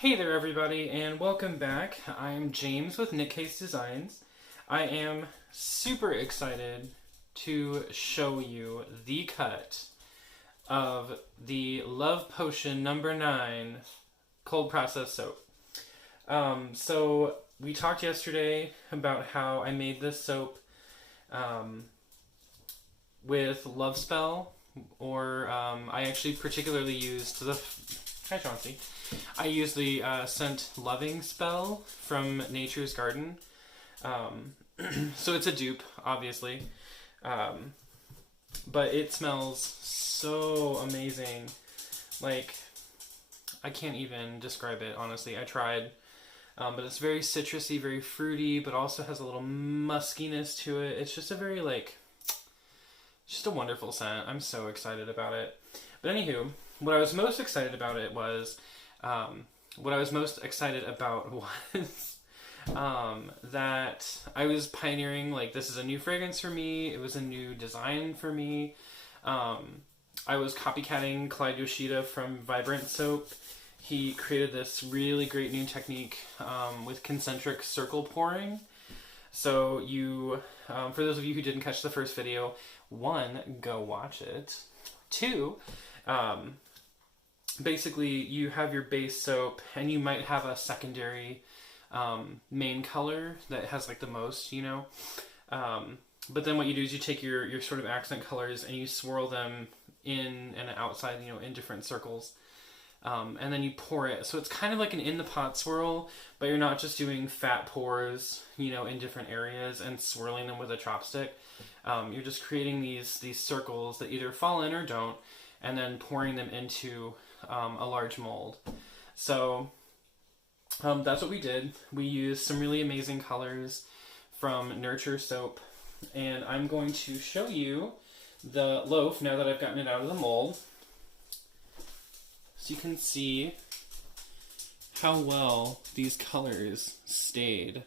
Hey there everybody and welcome back. I am James with Nick Case Designs. I am super excited to show you the cut of the Love Potion number 9 cold process soap. So we talked yesterday about how I made this soap with Love Spell, or I actually particularly used the... Hi Chauncey. I use the scent Loving Spell from Nature's Garden. So it's a dupe, obviously. But it smells so amazing. Like, I can't even describe it, honestly. I tried. But it's very citrusy, very fruity, but also has a little muskiness to it. It's just a very, just a wonderful scent. I'm so excited about it. But anywho, what I was most excited about it was... that I was pioneering, this is a new fragrance for me. It was a new design for me. I was copycatting Clyde Yoshida from Vibrant Soap. He created this really great new technique with concentric circle pouring. So you, for those of you who didn't catch the first video, 1, go watch it. 2, basically you have your base soap and you might have a secondary main color that has the most, but then what you do is you take your sort of accent colors and you swirl them in and outside, in different circles, and then you pour it. So it's kind of like an in the pot swirl, but you're not just doing fat pours, in different areas and swirling them with a chopstick. You're just creating these circles that either fall in or don't, and then pouring them into a large mold. So that's what we did. We used some really amazing colors from Nurture Soap, and I'm going to show you the loaf now that I've gotten it out of the mold, so you can see how well these colors stayed.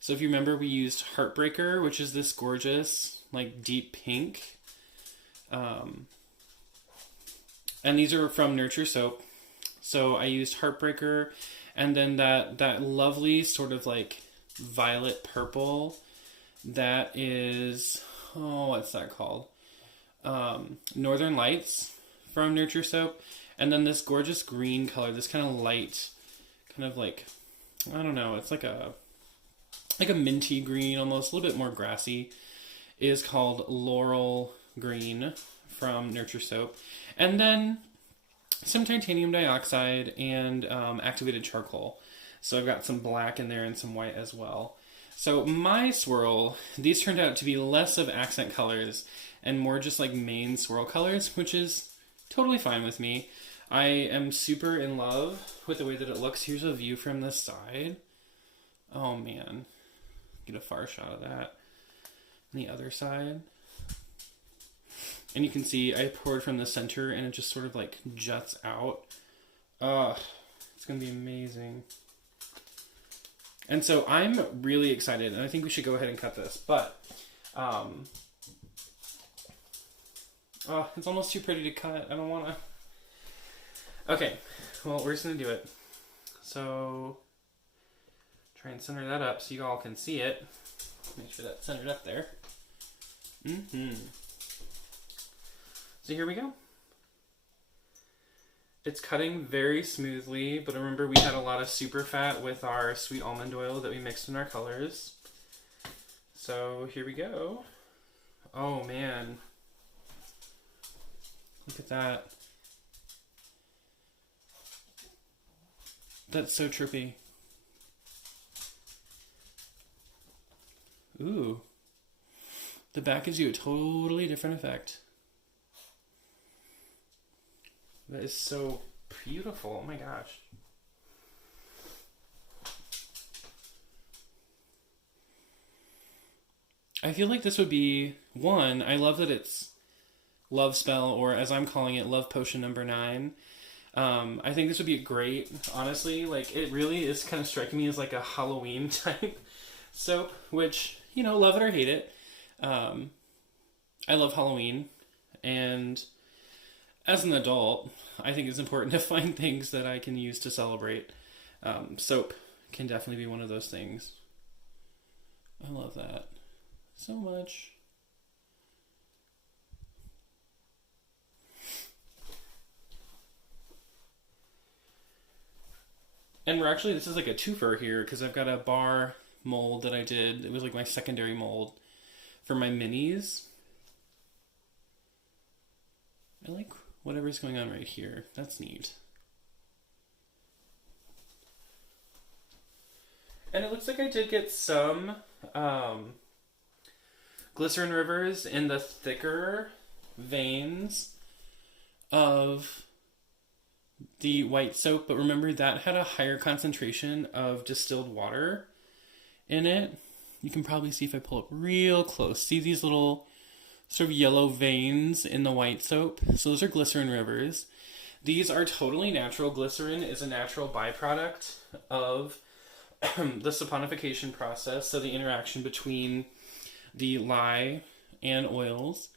So if you remember, we used Heartbreaker, which is this gorgeous, deep pink. And these are from Nurture Soap. So I used Heartbreaker, and then that lovely sort of violet purple that is, what's that called? Northern Lights from Nurture Soap. And then this gorgeous green color, this kind of light, I don't know, it's like a minty green, almost a little bit more grassy, is called Laurel Green from Nurture Soap. And then some titanium dioxide and activated charcoal. So I've got some black in there and some white as well. So my swirl, these turned out to be less of accent colors and more just main swirl colors, which is totally fine with me. I am super in love with the way that it looks. Here's a view from the side. Oh man, get a far shot of that. And the other side. And you can see I poured from the center and it just sort of juts out. It's going to be amazing. And so I'm really excited, and I think we should go ahead and cut this. But, it's almost too pretty to cut. I don't want to. Okay, well, we're just going to do it. So, try and center that up so you all can see it. Make sure that's centered up there. So here we go. It's cutting very smoothly, but remember we had a lot of super fat with our sweet almond oil that we mixed in our colors. So here we go. Oh man. Look at that. That's so trippy. Ooh. The back gives you a totally different effect. That is so beautiful. Oh my gosh. I feel like this would be, one, I love that it's Love Spell, or as I'm calling it, Love Potion number 9. I think this would be great, honestly. It really is kind of striking me as a Halloween type soap, which, love it or hate it. I love Halloween, and as an adult, I think it's important to find things that I can use to celebrate. Soap can definitely be one of those things. I love that so much. And this is like a twofer here because I've got a bar mold that I did. It was like my secondary mold for my minis. I like whatever's going on right here. That's neat. And it looks like I did get some glycerin rivers in the thicker veins of the white soap, but remember that had a higher concentration of distilled water in it. You can probably see if I pull up real close. See these little sort of yellow veins in the white soap? So those are glycerin rivers. These are totally natural. Glycerin is a natural byproduct of the saponification process, so the interaction between the lye and oils.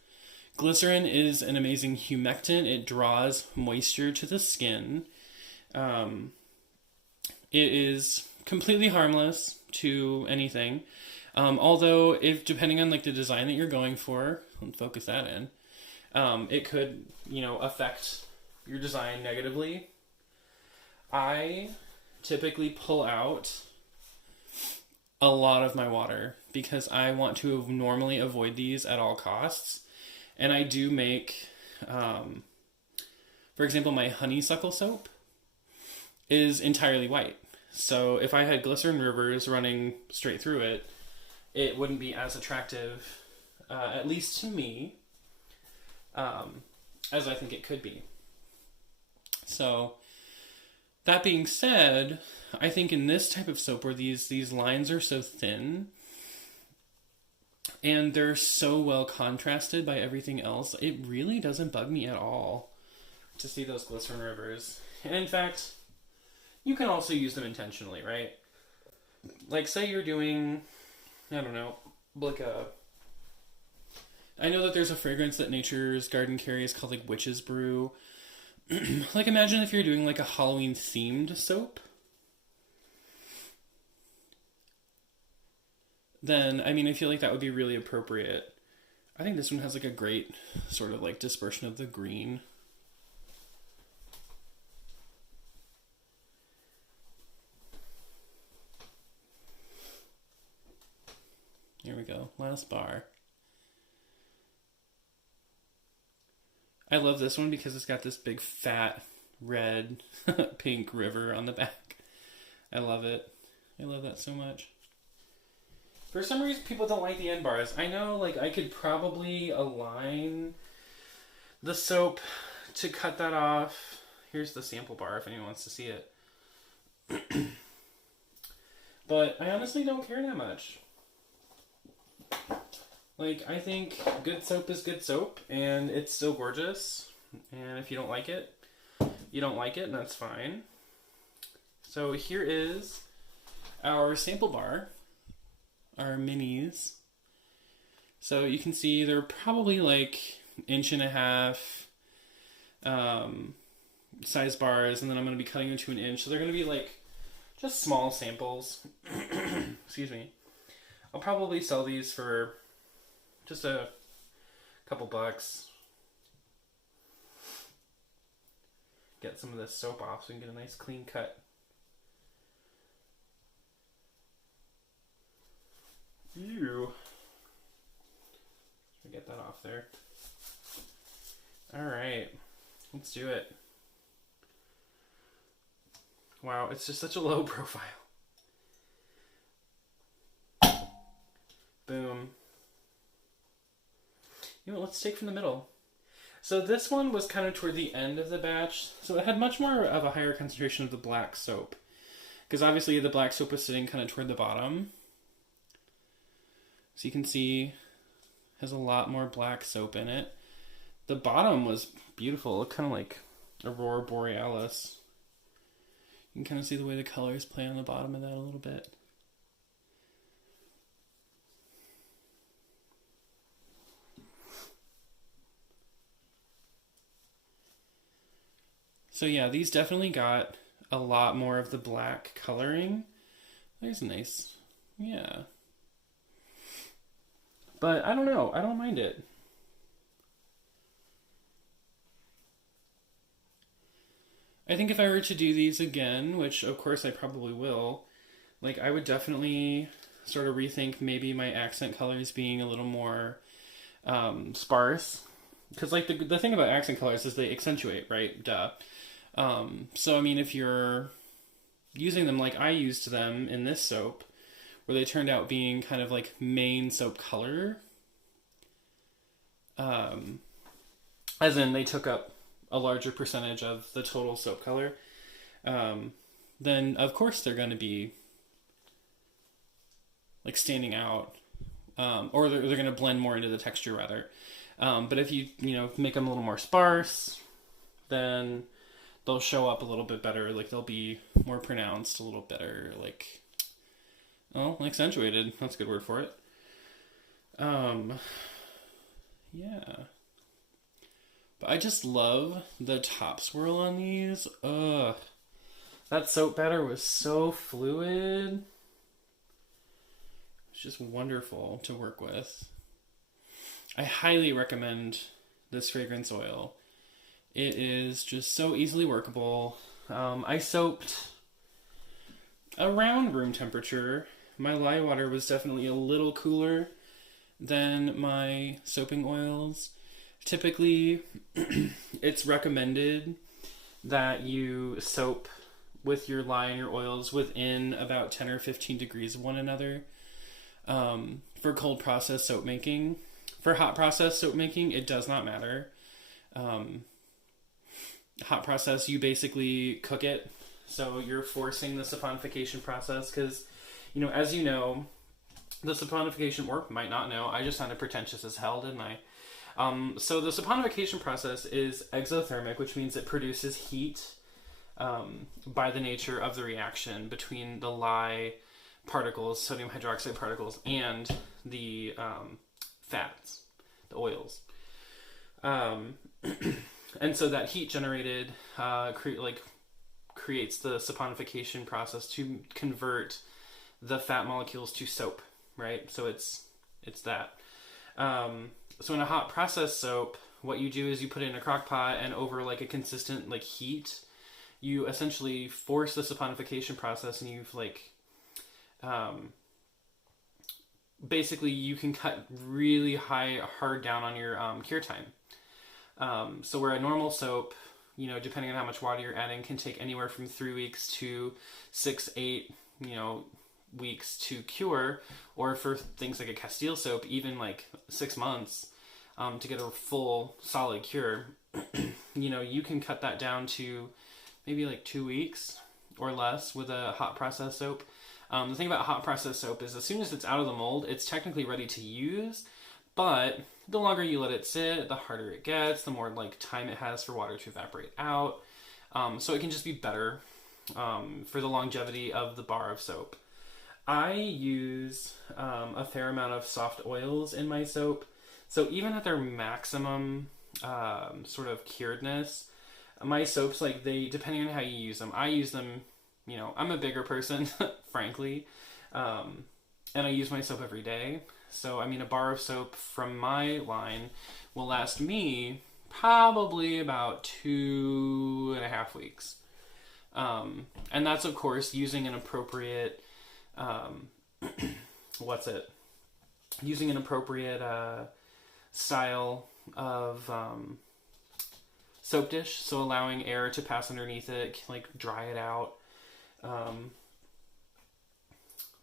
Glycerin is an amazing humectant. It draws moisture to the skin. It is completely harmless to anything. Although, if depending on like the design that you're going for, let's focus that in, it could, affect your design negatively. I typically pull out a lot of my water because I want to normally avoid these at all costs. And I do make, for example, my honeysuckle soap is entirely white. So if I had glycerin rivers running straight through it, it wouldn't be as attractive, at least to me, as I think it could be. So that being said, I think in this type of soap where these lines are so thin and they're so well contrasted by everything else, it really doesn't bug me at all to see those glycerin rivers. And in fact, you can also use them intentionally, right? Like say you're doing, I don't know, I know that there's a fragrance that Nature's Garden carries called like Witch's Brew. Like imagine if you're doing like a Halloween themed soap. Then, I feel like that would be really appropriate. I think this one has like a great sort of like dispersion of the green. Here we go, last bar. I love this one because it's got this big fat red pink river on the back. I love it. I love that so much. For some reason, people don't like the end bars. I know, like, I could probably align the soap to cut that off. Here's the sample bar if anyone wants to see it. But I honestly don't care that much. Like, I think good soap is good soap, and it's still gorgeous. And if you don't like it, you don't like it, and that's fine. So here is our sample bar. Our minis. So you can see they're probably like 1.5 inch size bars, and then I'm going to be cutting them to 1 inch. So they're going to be like just small samples. Excuse me. I'll probably sell these for just a couple bucks. Get some of this soap off so we can get a nice clean cut. Ew. Get that off there. Alright. Let's do it. Wow, it's just such a low profile. Boom. Let's take from the middle. So this one was kind of toward the end of the batch. So it had much more of a higher concentration of the black soap. Because obviously the black soap was sitting kind of toward the bottom. So you can see it has a lot more black soap in it. The bottom was beautiful. It looked kind of like Aurora Borealis. You can kind of see the way the colors play on the bottom of that a little bit. So yeah, these definitely got a lot more of the black coloring. There's nice. Yeah. But I don't know. I don't mind it. I think if I were to do these again, which of course I probably will, like I would definitely sort of rethink maybe my accent colors being a little more sparse. Because like the thing about accent colors is they accentuate, right? Duh. So I mean, if you're using them like I used them in this soap, where they turned out being kind of like main soap color, as in they took up a larger percentage of the total soap color, then of course they're going to be like standing out, or they're going to blend more into the texture rather. But if you make them a little more sparse, then they'll show up a little bit better. Like they'll be more pronounced, a little better, like accentuated. That's a good word for it. Yeah. But I just love the top swirl on these. Ugh. That soap batter was so fluid. It's just wonderful to work with. I highly recommend this fragrance oil. It is just so easily workable. I soaped around room temperature. My lye water was definitely a little cooler than my soaping oils. Typically, it's recommended that you soap with your lye and your oils within about 10 or 15 degrees of one another. For cold process soap making. For hot process soap making, it does not matter. Hot process, you basically cook it. So you're forcing the saponification process because, as you know, the saponification, or might not know, I just sounded pretentious as hell, didn't I? So the saponification process is exothermic, which means it produces heat by the nature of the reaction between the lye particles, sodium hydroxide particles, and the fats, the oils. And so that heat generated creates the saponification process to convert the fat molecules to soap, right? So it's that. So in a hot process soap, what you do is you put it in a crock pot, and over like a consistent like heat, you essentially force the saponification process, and you've basically you can cut really hard down on your cure time. So where a normal soap, depending on how much water you're adding, can take anywhere from 3 weeks to 6-8 weeks to cure, or for things like a Castile soap, even like 6 months to get a full solid cure. You can cut that down to maybe like 2 weeks or less with a hot process soap. The thing about hot process soap is as soon as it's out of the mold, it's technically ready to use, but the longer you let it sit, the harder it gets, the more like time it has for water to evaporate out. So it can just be better for the longevity of the bar of soap. I use a fair amount of soft oils in my soap. So even at their maximum sort of curedness, my soaps, depending on how you use them, I use them, I'm a bigger person, frankly, and I use my soap every day. So, a bar of soap from my line will last me probably about 2.5 weeks. And that's, of course, using an appropriate, using an appropriate style of soap dish. So allowing air to pass underneath it, dry it out.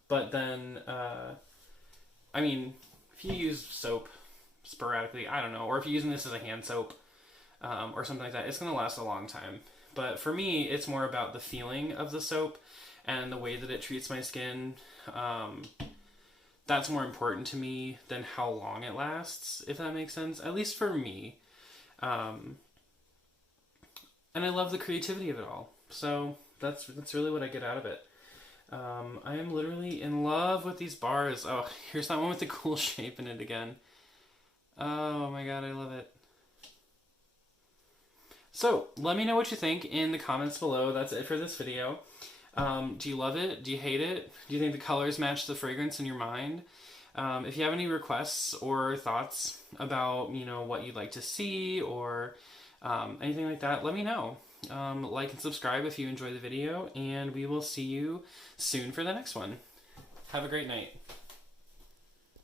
But then, if you use soap sporadically, I don't know, or if you're using this as a hand soap, or something like that, it's going to last a long time. But for me, it's more about the feeling of the soap and the way that it treats my skin. That's more important to me than how long it lasts, if that makes sense, at least for me. And I love the creativity of it all. So that's really what I get out of it. I am literally in love with these bars. Oh, here's that one with the cool shape in it again. Oh my god, I love it. So let me know what you think in the comments below. That's it for this video. Do you love it? Do you hate it? Do you think the colors match the fragrance in your mind? If you have any requests or thoughts about, you know, what you'd like to see or anything like that, let me know. Like and subscribe if you enjoy the video, and we will see you soon for the next one. Have a great night.